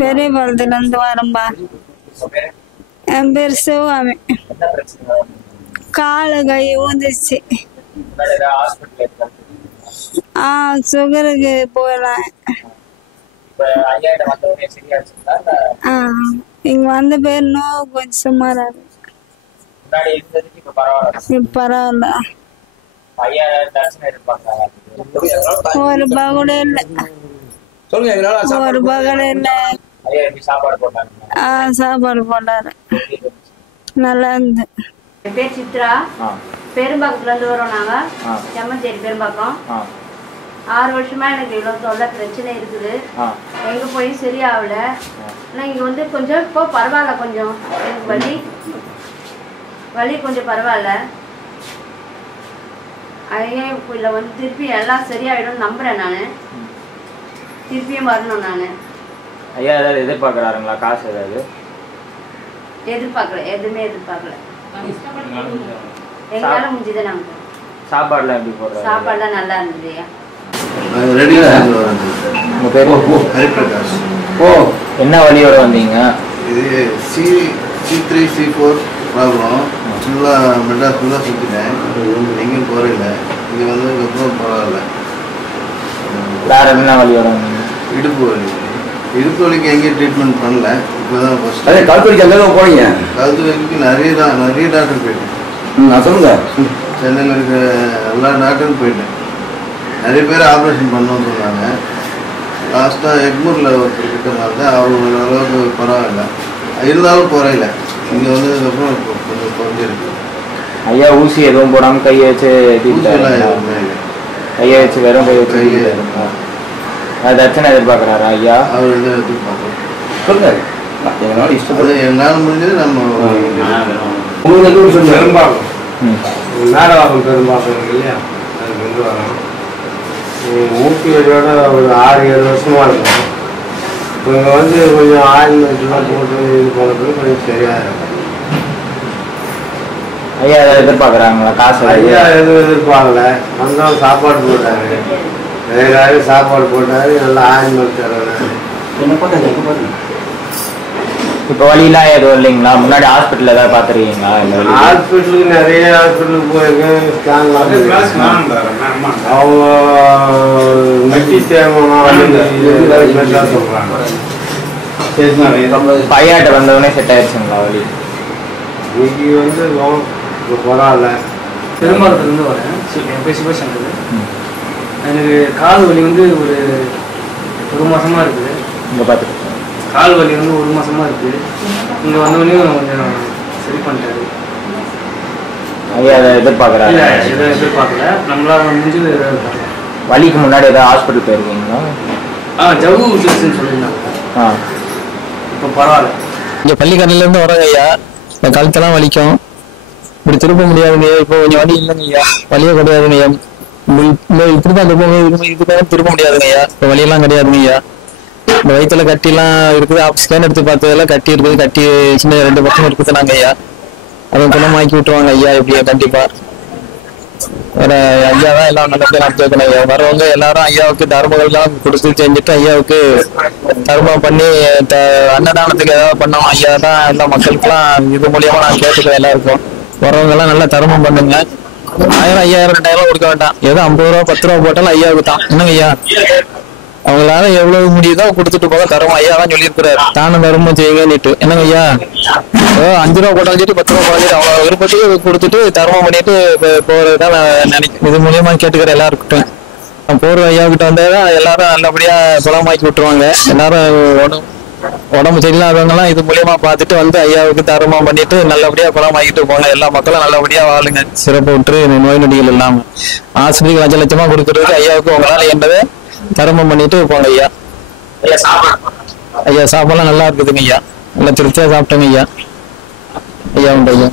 பெரிய பாலத்துல இருந்து வரம்பா. என் பேர் சிவகாமி. காலு கை ஊந்துச்சு. சுகருக்கு போயிடலாம். இங்க வந்த பேர் நோவு கொஞ்சம் சுமாரா பரவாயில்ல. ஒரு ரூபா கூட இல்ல. ஒரு ரூபா கூட இல்ல. சாப்பாடு போட்டாரு. நல்லா இருந்து. என் பேர் சித்ரா. பெரும்பாக்கத்துல இருந்து வரோம் நாங்க. செம்மஞ்சேரி பெரும்பாக்கம். 6 வருஷமா எனக்கு இவ்வளவு தொல்லை பிரச்சனை இருக்குது. எங்க போய் சரியாகல. ஆனா இங்க வந்து கொஞ்சம் இப்போ பரவாயில்ல. கொஞ்சம் எனக்கு வலி கொஞ்சம் பரவாயில்ல. ஐயா இதுல வந்து திருப்பி எல்லாம் சரியாயிடும் நம்புறேன். நானு திருப்பியும் வரணும். நானு ஐயா ஏதாவது எதிர்பார்க்கறாருங்களா? காசு ஏதாவது எதிர்பார்க்கல. எதுவுமே எதிர்பார்க்கல. எங்களால முடிஞ்சதை நாங்க. சாப்பாடுலாம் எப்படி போடுறாங்க? சாப்பாடுலாம் நல்லா இருந்தது. உங்க பேரு? என்ன வழியோட வந்தீங்க? இது C3 C4 ப்ராப்ளம். ஃபுல்லாக மெட்ராஸ் ஃபுல்லாக சுற்றிட்டேன். எங்கேயும் போகிறதில்ல. இங்கே வந்ததுக்கப்புறம் பரவாயில்ல. வேற என்ன வழியோட வந்தீங்க? இடுப்பு வலி. இடுப்பு வலிக்கு எங்கேயும் ட்ரீட்மெண்ட் பண்ணல. இப்போ தான் ஃபர்ஸ்ட். கழுத்து வலிக்கு எங்கே போனீங்க? கழுத்து வலிக்கு நிறைய டாக்டர் போயிட்டேன். நான் சொல்லுங்க. சென்னையில் இருக்க எல்லா டாக்டரும் போயிட்டேன். நிறைய பேர் ஆப்ரேஷன் பண்ணணும்னு சொன்னாங்க. லாஸ்ட்டாக எக்மூரில் ஒருத்தர் கிட்ட பார்த்தேன். அவர் அளவுக்கு பரவாயில்ல. இருந்தாலும் குறையில. இங்கே வந்ததுக்கப்புறம் கொஞ்சம் குறைஞ்சிருக்கு. ஐயா ஊசி எதுவும் போடாமல் கையை வச்சு கையை வச்சு வெறும் கை வச்சு அது தட்சணை எதிர்பார்க்குறாரா ஐயா? அவர் எதுவும் எதிர்பார்க்குறோம். சொல்லுங்க. எங்களால் இஷ்டப்பட்டு என்னால் முடிஞ்சது நம்ம பெரும்பாக்கம் மேலவாக்கம் பெரும்பாக்கம் இல்லையா? அதுக்கு வந்து வரோம். மூக்கு வழியோட ஒரு 6-7 வருஷமா இருக்கும். இப்போ இங்கே வந்து கொஞ்சம் ஆயில்மெண்ட்லாம் போட்டு இது போனது கொஞ்சம் சரியாக இருக்கும். ஐயா எதாவது எதிர்பார்க்குறாங்களா காசு? ஐயா எதுவும் எதிர்பார்க்கல. வந்தாலும் சாப்பாடு போட்டாரு. வேறு சாப்பாடு போட்டாரு. நல்லா ஆயில்மெண்ட் தர்றாரு. இப்போ வழியெல்லாம் எதுவும் இல்லைங்களா? முன்னாடி ஹாஸ்பிட்டல் ஏதாவது பார்த்துருக்கீங்களா? ஹாஸ்பிட்டலுக்கு நிறைய ஹாஸ்பிட்டலுக்கு போயிருக்கேன். ஸ்கேன்லாம் அவங்க மெட்டி தேவைன்னா சொல்கிறாங்க. ஐயாட்ட வந்தவொடனே செட் ஆயிடுச்சுங்களா வழி? இன்னைக்கு வந்து இப்போ பரவாயில்ல. பெரும்பாலத்துலேருந்து வரேன். என் பேர் சிவசங்கர். எனக்கு கால் வலி வந்து ஒரு மாதமாக இருக்குது. இங்கே பார்த்துட்டு கால் வலி வந்து 1 மாதமாக இருக்குது. இங்கே வந்தவொடனே கொஞ்சம் சரி பண்ணிட்டாரு. ஐயா அதை எதிர்பார்க்குறாரு? எதுவும் எதிர்பார்க்கல. நம்மளால முடிஞ்சது வலிக்கு முன்னாடி ஏதாவது ஹாஸ்பிட்டல் போயிருக்கீங்களா? ஜவ்வு சிகிச்சைன்னு சொல்லியிருந்தாங்க. இப்போ பரவாயில்ல. இங்கே பள்ளிக்கரணிலேருந்து வரோங்க ஐயா. இந்த கழுத்தெல்லாம் வலிக்கும். இப்படி திருப்ப முடியாதுங்க. இப்போ கொஞ்சம் வலி இல்லைங்க ஐயா. வலியே கிடையாதுங்க ஐயா. இப்படிதான் இதுக்காக திருப்ப முடியாதுங்க ஐயா. இப்போ வலியெல்லாம் கிடையாதுங்க ஐயா. இந்த வயிற்றுல கட்டிலாம் இருக்குது. ஸ்கேன் எடுத்து பார்த்ததெல்லாம் கட்டி இருக்குது. கட்டி சின்ன 2 பக்கம் இருக்குது நாங்க ஐயா. அதை குணமாக்கி விட்டுருவாங்க ஐயா. எப்படியா கண்டிப்பா வேற ஐயா தான் எல்லாம் நல்லபடியா நடத்தி வைக்கணும் ஐயா. வரவங்க எல்லாரும் ஐயாவுக்கு தர்மங்கள்லாம் கொடுத்து செஞ்சுட்டு ஐயாவுக்கு தர்மம் பண்ணி அன்னதானத்துக்கு ஏதாவது பண்ணோம். ஐயா தான் எல்லா மக்களுக்கெல்லாம் இது மூலியமா நான் கேட்டுக்கிறேன். எல்லாருக்கும் வரவங்க எல்லாம் நல்லா தர்மம் பண்ணுங்க. 1000 5000 2000 கொடுக்க வேண்டாம். ஏதோ 50 ரூபா 10 ரூபா போட்டாலும் ஐயாவுக்கு தான். என்னங்க ஐயா? அவங்களால எவ்வளவு முடியுதோ கொடுத்துட்டு போக தர்மம். ஐயா தான் சொல்லியிருக்கிறாரு தானும் தர்மம் செய்யுங்கன்னுட்டு. என்னங்க ஐயா? 5 ரூபா போட்டாலும் சரி 10 ரூபா போட்டாலும் சரி அவங்க விருப்பத்துக்கு கொடுத்துட்டு தர்மம் பண்ணிட்டு போறதுதான் நான் நினைக்கிறேன். இது மூலியமா கேட்டுக்கிறேன் எல்லாருக்கிட்டும். நான் போற ஐயா கிட்ட வந்ததான் எல்லாரும் நல்லபடியா குணமாக்கி விட்டுருவாங்க. எல்லாரும் உடம்பு சரியில்லாதவங்கலாம் இது மூலியமா பார்த்துட்டு வந்து ஐயாவுக்கு தர்மம் பண்ணிட்டு நல்லபடியா குணமாக்கிட்டு போங்க. எல்லா மக்களும் நல்லபடியா வாழுங்க. சிறப்பு விட்டு நோய் நொடிகள் இல்லாம ஆஸ்பத்திரிக்கு லட்ச லட்சமா கொடுக்கறதுக்கு ஐயாவுக்கு உங்களால என்றதை தர்மம் பண்ணிட்டு போங்க ஐயா. ஐயா சாப்பாடுலாம் நல்லா இருக்குதுங்க ஐயா. நல்லா திருப்தியா சாப்பிட்டேங்க ஐயா. ஐயா உண்டு ஐயா.